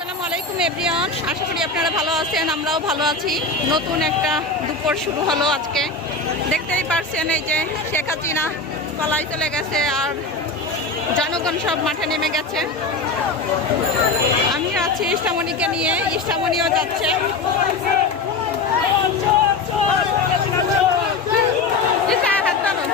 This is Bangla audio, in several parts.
আসসালামু আলাইকুম, এভরিওয়ান। আশা করি আপনারা ভালো আছেন, আমরাও ভালো আছি। নতুন একটা দুপুর শুরু হলো আজকে। দেখতেই পারছেন এই যে শেখ হাসিনা পালাই চলে গেছে আর জনগণ সব মাঠে নেমে গেছে। আমি আছি ইস্টামণিকে নিয়ে। ইস্টামণিও যাচ্ছে ইসা, হাত টানো।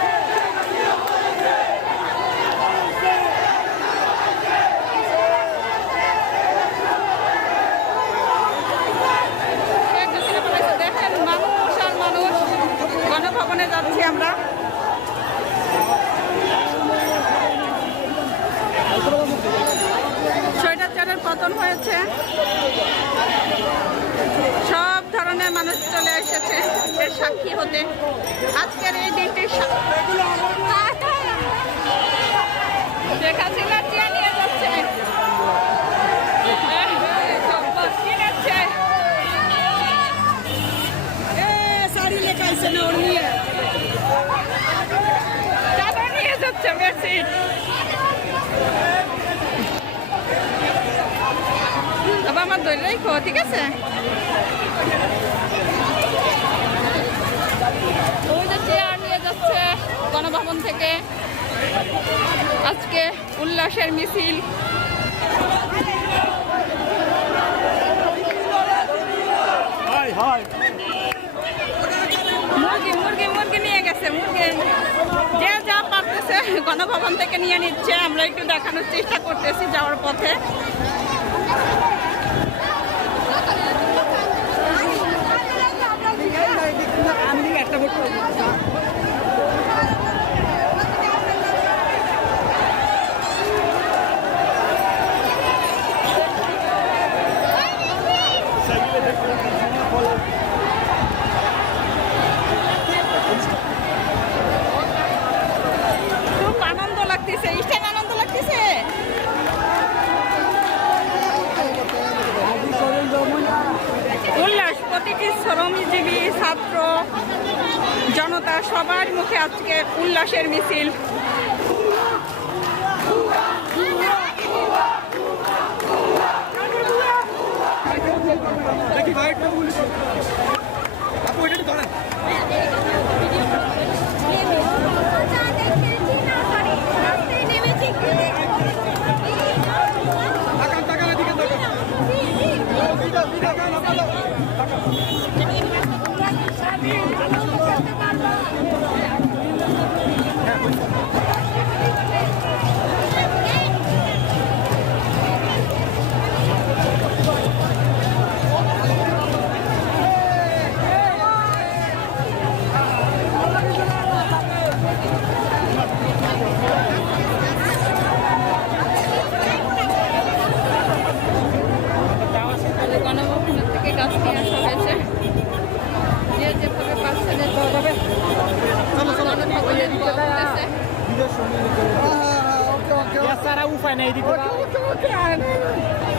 শেখ হাসিনা বলেছে, দেখেন মানুষ আর মানুষ গণভবনে যাচ্ছি আমরা স্বৈরাচারের পতন হয়েছে। সব ধরনের মানুষ চলে এসেছে এর সাক্ষী হতে। আজকের এই দিনটির সাক্ষী শেখ দই রাখো ঠিক আছে? ওই যে চেয়ার নিয়ে যাচ্ছে গণভবন থেকে। আজকে উল্লাসের মিছিল। হাই হাই। মুরগি মুরগি মুরগি নিয়ে গেছে মুরগি। যে যা পারতেছে গণভবন থেকে নিয়ে নিচ্ছে। আমরা একটু দেখানোর চেষ্টা করতেছি যাওয়ার পথে। লাগতেছে উল্লাস প্রতিটি শ্রমজীবী সবার মুখে আজকে উল্লাসের মিছিল। সারা উপায় নেই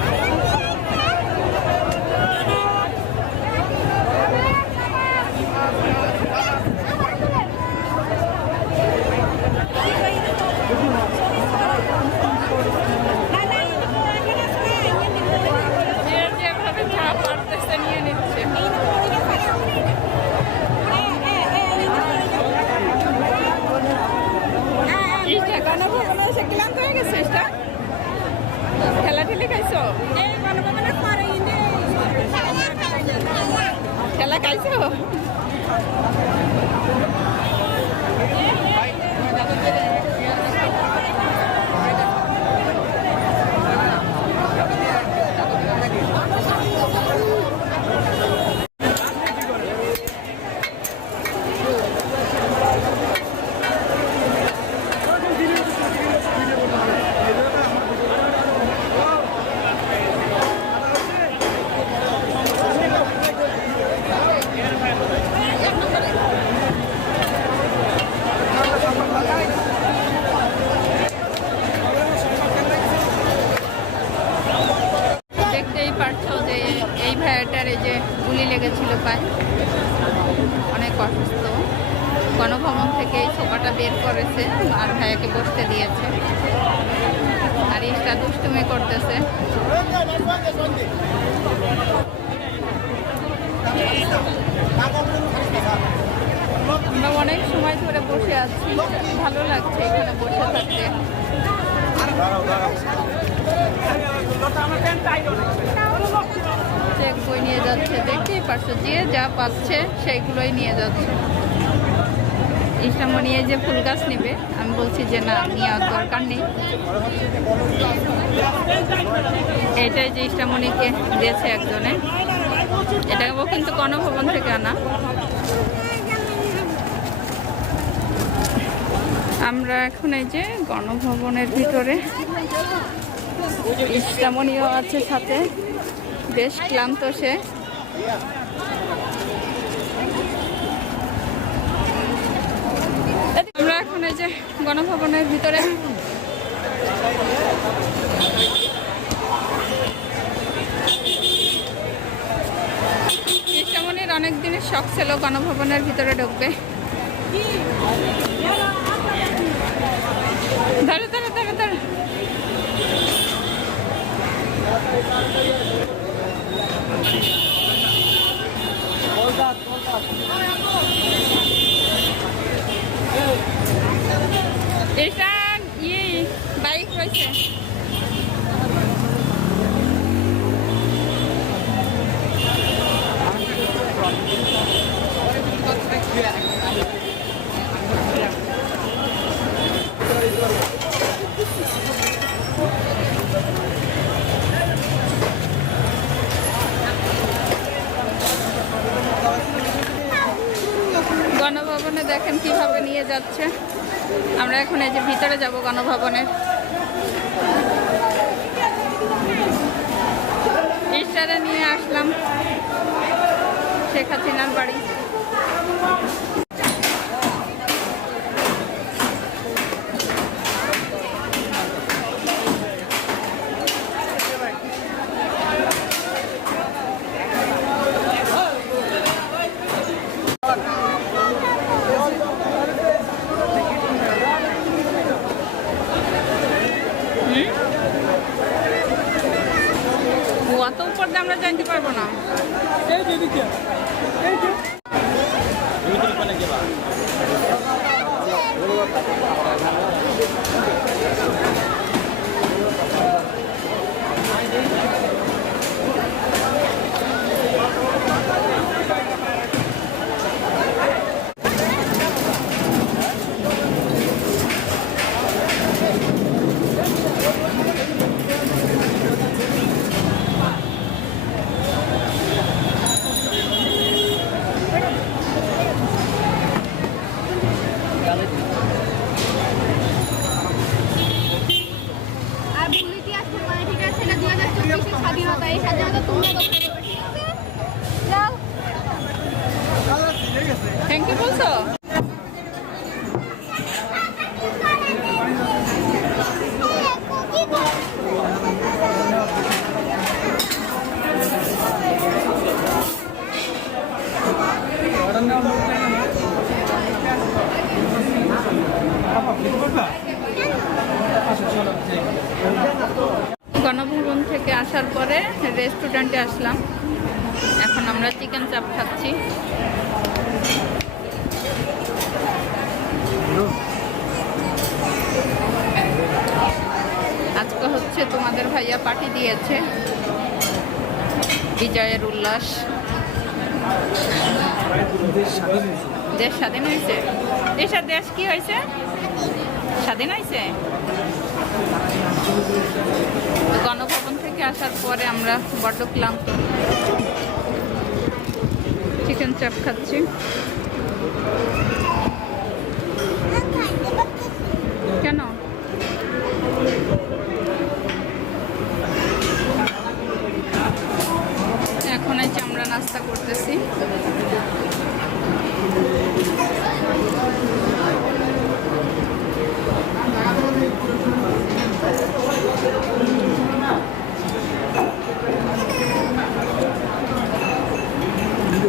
এই ভাইয়াটার এই যে গুলি লেগেছিল পায়। অনেক অসুস্থ। গণভবন থেকে এই সোফাটা বের করেছে আর ভাইয়াকে বসতে দিয়েছে। আর একটা দুষ্টুমি করতেছে। আমরা অনেক সময় ধরে বসে আছি। ভালো লাগছে এখানে বসে থাকতে। চেক বই নিয়ে যাচ্ছে, দেখতেই পারছ, যে যা পাচ্ছে সেইগুলোই নিয়ে যাচ্ছে। ইসলামও নিয়ে যে ফুল গাছ নেবে, আমি বলছি যে না, নেওয়ার দরকার নেই। এটাই যে ইসলামণিকে দিয়েছে একজনে। এটাও কিন্তু গণভবন থেকে আনা। আমরা এখন এই যে গণভবনের ভিতরে ইসলামণিও আছে সাথে। বেশ ক্লান্ত সে। আমরা এখন এই যে গণভবনের ভিতরে। অনেক দিনের শখ ছিল গণভবনের ভিতরে ঢুকবে ধরে ধরে ধরে ধরে এটা ইয়ে বাইক রয়েছে গণভবনে দেখেন কীভাবে নিয়ে যাচ্ছে। আমরা এখন এই যে ভিতরে যাব গণভবনের ইস্টারে নিয়ে আসলাম শেখ হাসিনার বাড়ি। অত উপর দিয়ে আমরা জানতে পারব না। এই এই স্বাধীনতা তোমরা রেস্টুরেন্টে আসলাম। এখন আমরা চিকেন চাপ খাচ্ছি। আজকে হচ্ছে তোমাদের ভাইয়া পার্টি দিয়েছে। বিজয়ের উল্লাস। দেশ স্বাধীন হয়েছে। দেশের দেশ কি হয়েছে? স্বাধীন হয়েছে গণভবন থেকে আসার পরে আমরা বড্ড ক্লান্ত। চিকেন চাপ খাচ্ছি। কেন? এখন এই আমরা নাস্তা করতেছি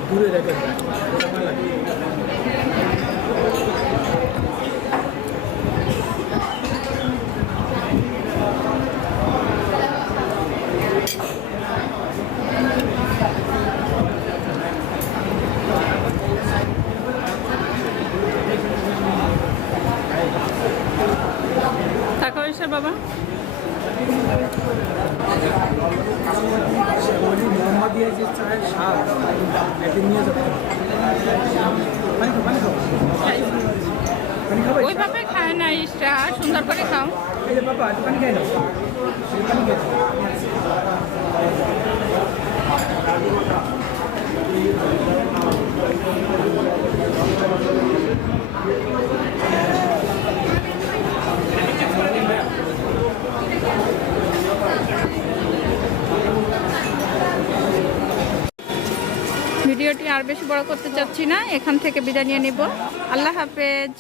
দূরে রেখে সরকারি খাও। ভিডিওটি আর বেশি বড় করতে চাচ্ছি না, এখান থেকে বিদায় নিয়ে নিব। আল্লাহ হাফেজ।